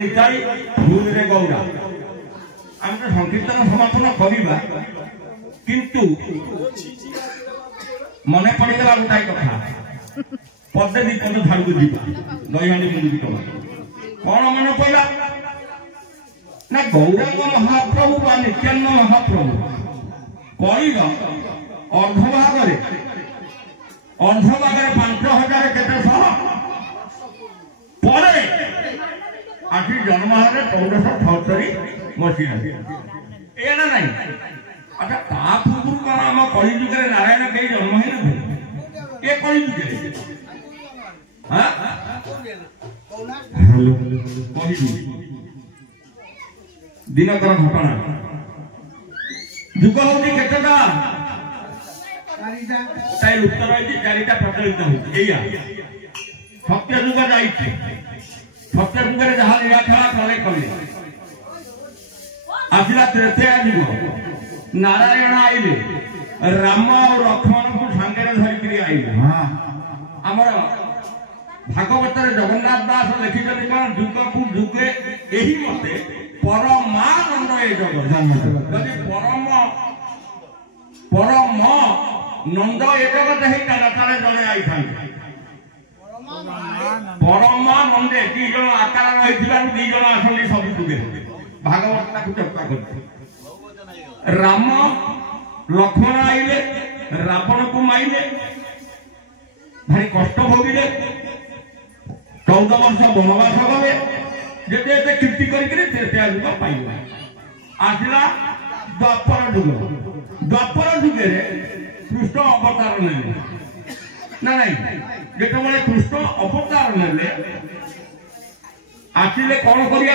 भूल गौरा आम संकीर्तन समर्थन करवा किंतु मन पड़गला गोटाए कथा पदे दी पद झाड़ को जीवा दहीहांडी मुंडी कौन मन पड़ा ना गौरांग महाप्रभु बा नित्यानंद महाप्रभु कई अर्धभागे 5000 केते परे आखि जन्म है 1477 मसीहा ए ना नहीं अच्छा ता पूर्व कौन आम कली जुगे नारायण कई जन्म ही ना ये कली जुगे दिनकर घटना जुग होती केतटा उत्तर चारिटा प्रचलित होती सत्य जुग जाइए सत्य जुगे जहाँ लीला खेला कले कले आसला त्रेतया जुग नारायण आइले राम और लक्ष्मण को सांगे धरिक आइले आमर भागवत जगन्नाथ दास लिखिं कौन जुग को जुगे यही मते परमानंद ए जगत यदि परम नंद ए जगत ही ताले जड़े आई था परमानंदे दी जन आकार रही दी जन आसली सब जुगे भागवत को चर्चा कर राम लक्ष्मण आइले रावण को माइले भारी कष्ट भोगिले 14 वर्ष वनवास गले जेते एते कीर्ति करके पाइबा आसला द्वापर जुगे कृष्ण अवतार नेले ना नहीं जेते बळे कृष्ण अवतार नेले आसिले कौन करिया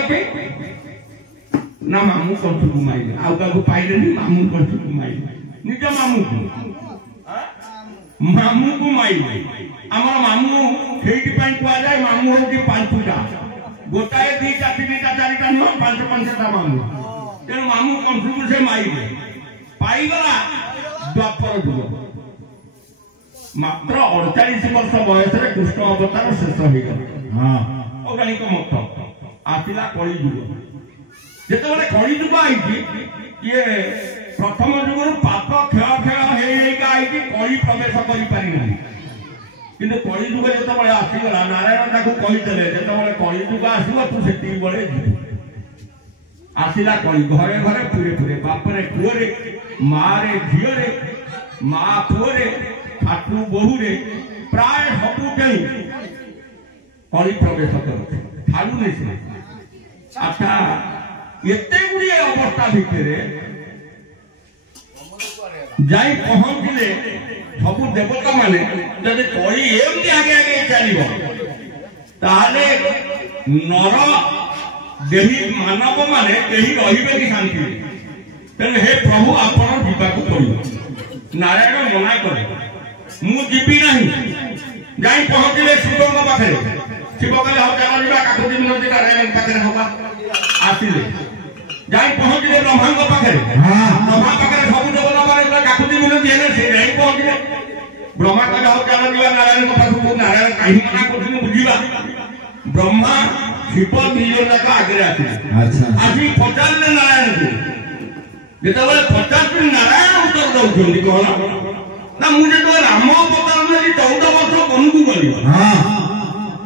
ना मामू कंसु को माइले आउ का पाइले नहीं मामू कंसु को माइले निज मामू को माइले आमर मामू हेइटी पई कुआ जाय मामू होती पांचटा गोटाए दीटा तीनटा चारिटा न पांच पांचटा मामू तेणु मामू कंसु को से माइले पाइगला द्वापर जुग मात्र 48 वर्ष बयस कृष्ण अवतार शेष हो गला पौराणिक मत आसला कली जुग जिते कली जुग आई ये प्रथम जुगर पाप खेल खेल आई कली प्रवेश कर किंतु कली जुग जो आसीगला नारायण कही जो कली जुग आसो तू से बड़े आसला कली घरे घरे पुरे पुरे बापरे पुओरे मारे झीरे माँ पुओरे ठाकू बहुरे प्राय सबू कली प्रवेश कर छाड़ू नहीं अच्छा एते गुड़ी अवस्था भितर जाई पहुंचले सबू देवता माने जदि कली एमती आगे आगे चलो ताले नर देही मानव माने कहीं रहिबे कि शांति तेणु हे प्रभु आपण जीवाकू पड़ो नारायण मना करे मु जीवी नहीं जाई पहुंचले शिव पाखे शिव कहले हम चला काकुति मिनती नारायण पाखे हवा आसिले जाई पहुंचले ब्रह्मा पाखे ब्रह्मा पाखे सब देवता माने काकुति मिनती हेले से जाई पहुंचले ब्रह्मा कहले हम चला नारायण पाखे नारायण कहीं मना करथिन बुझिबा ब्रह्मा शिव दुईजन जाक आगे आसिले आसी पचारे नारायण को जेतबे 50 नारायण उत्तर दउछन कहना ना मुझे तो राम अवतार में 14 वर्ष कौन को गली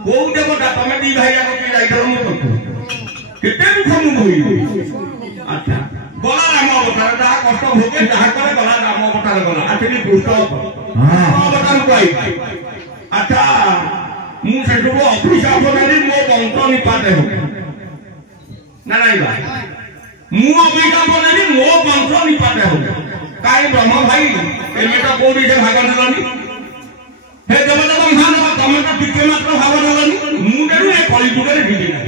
को देवता तमे दी भाई आको की जाइतर मु तो केते दुख मु होई अच्छा गला राम अवतार दा कष्ट भोगे जहा करे गला राम अवतार गला आखिरी कृष्ण अवतार को आई अच्छा मु से जो अभिशाप करी मो वंश निपाते हो ना नहीं बा मु अभिशाप करी मो वंश निपाते हो काई ब्रह्म भाई एमेटा कोडी से भाग नलनी हे देवता ब्रह्मा न तमे तो टिके मात्र भाग नलनी मुंडेरु ए कली जुगे ढिडी ना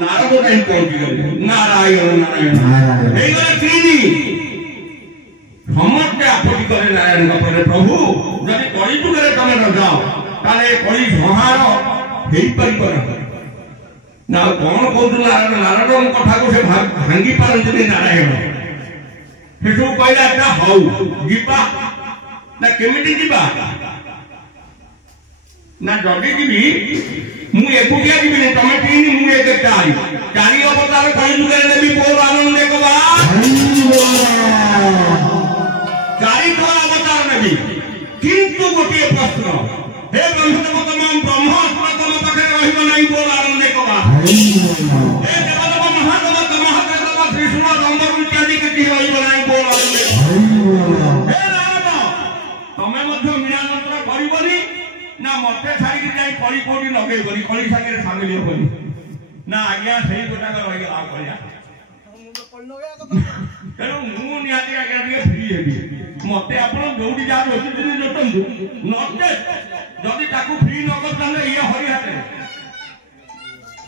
नारद कहीं पहुंच गए नारायण नारायण हे गला तीनी समस्त आपत्ति करे नारायण का परे प्रभु जदि कली जुगे तमे न जाओ ताले कली संहार हेई परि पर ना कौन कहू नारायण कथा को से भांगी पारंती नारायण सेठू कहला हौ जीवा ना केमिटी जीवा ना जदि जीवी मु एकुटिया जीविनी तमे तीन मु एक चारि अवतार कलियुगे देवी बोल आनंद कबा चारि थोर अवतार नेबी किंतु गोटे प्रश्न हे ब्रह्मदेव तमाम ब्रह्म तम पाखे रहिबो नाही बोल आनंद कबा हे देवदेव महादेव तम हाथ तम कृष्ण रंग इत्यादि के रहिबो नाही बोल आनंद हे नारद तमे मध्य मीनानंद करिबोनी ना मते छाड़ी के जाई कली कोडी लगे गली कली सागे शामिल होबनी ना आज्ञा सही गोटा का रहि आ करिया तेनु मु नियाती आज्ञा के फ्री हेबी मते आपण जोडी जा रचितनी जटंदु नते जदी ताकू फ्री न करतले ये हरि हाते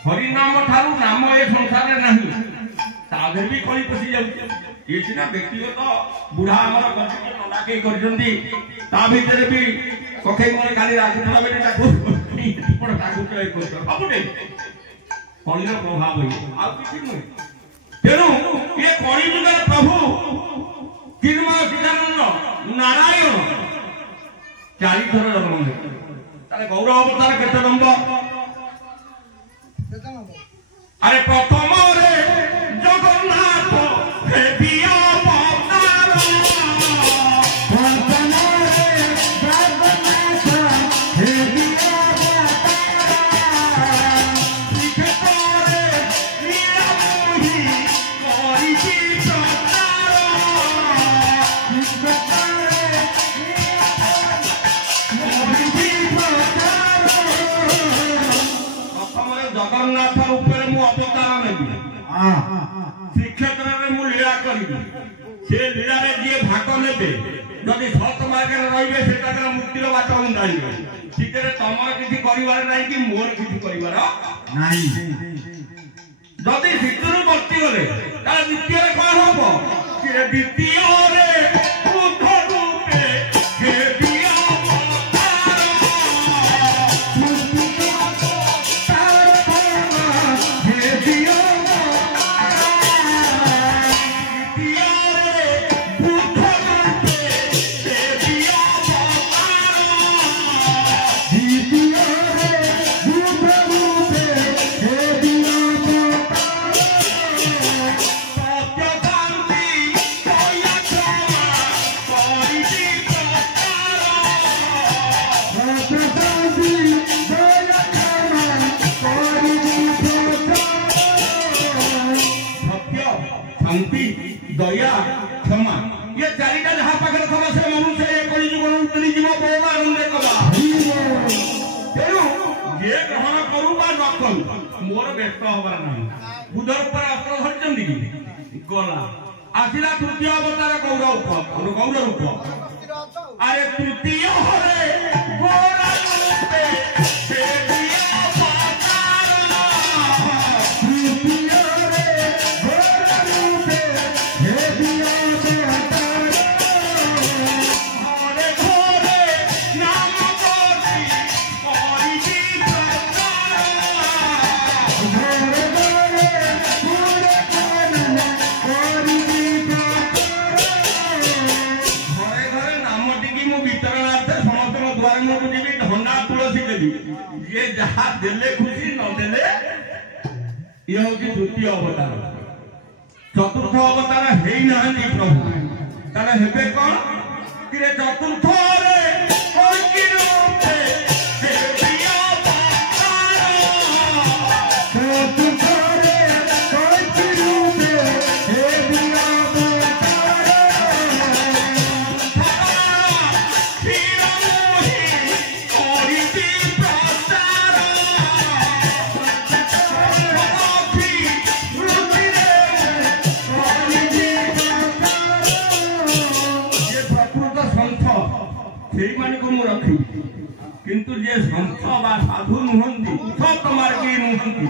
हरि नाम थारु नाम ए संसार रे नाही ताधे भी कली पसी जाउ ये सिना व्यक्तिगत बुढ़ा हमर कथि नला के करजंदी ता भीतर भी कखे मोर काली राखुथला बेटे ताकू पण ताकू के करत सबुटे कलिर प्रभाव होई आ किछि नै तेनु ये कलि जुगर प्रभु किरमा सिद्धानंद नारायण चारि थर रमण ताले गौरव अवतार केते नंबर अरे प्रथम रे जगन्नाथ हे दिया अवतार प्रथम रे जगन्नाथ हे दिया अवतार शिखरे नियमहि करिछि प्रचार शिखरे नियमहि प्रचार प्रथम रे जगन्नाथ ऊपर मु अवतार नेबी श्रीक्षेत्र में मु लीला करी से लीला रे जे भाग नेबे जदि सत मार्ग रे रहिबे सेटा के मुक्तिर बात उंडाइबे ठीकरे तमर किछि करिवार नाही कि मोर किछि करिवार नाही जदि सिद्धुर बर्ती गले ता द्वितीय रे कोन होबो कि द्वितीय रे बुद्ध रूपे हे दिया अवतार द्वितीय अवतार हे दिया दया क्षमा ये चारिटा जहा पाखर थबा से मनुष्य एक कली जीवन उतनी जीव बोल आनंद कबा तेनु ये ग्रहण करू बा न करू मोर व्यस्त होबार नाही बुधर पर अस्त्र धरचंदी गला आसिला तृतीय अवतार गौरव रूप अरे तृतीय हरे गौरव रूपे हे दिया अवतार तृतीय हरे गौरव रूपे हे दिया अवतार हरे घरे नाम कोटि करिछि प्रचार घरे घरे घरे करिछि प्रचार घरे घरे नाम टिकी मु वितरणार्थ समस्त द्वार मु जीवी धन्ना तुलसी देवी ये जहा देले खुशी न देले ये होची तृतीय अवतार चतुर्थ अवतार हेई नाहंती प्रभु तारे हेबे कोन किरे चतुर्थ रे कोई रूपे हे दिया अवतार चतुर्थ रे कोई रूपे हे दिया अवतार हिरमोहि करिछि प्रचार अखि रुचिरे करिछि ये प्रकृत संत सेई माने को मु रखी किंतु जे संत बा साधु नुहंती सत मार्गी नुहंती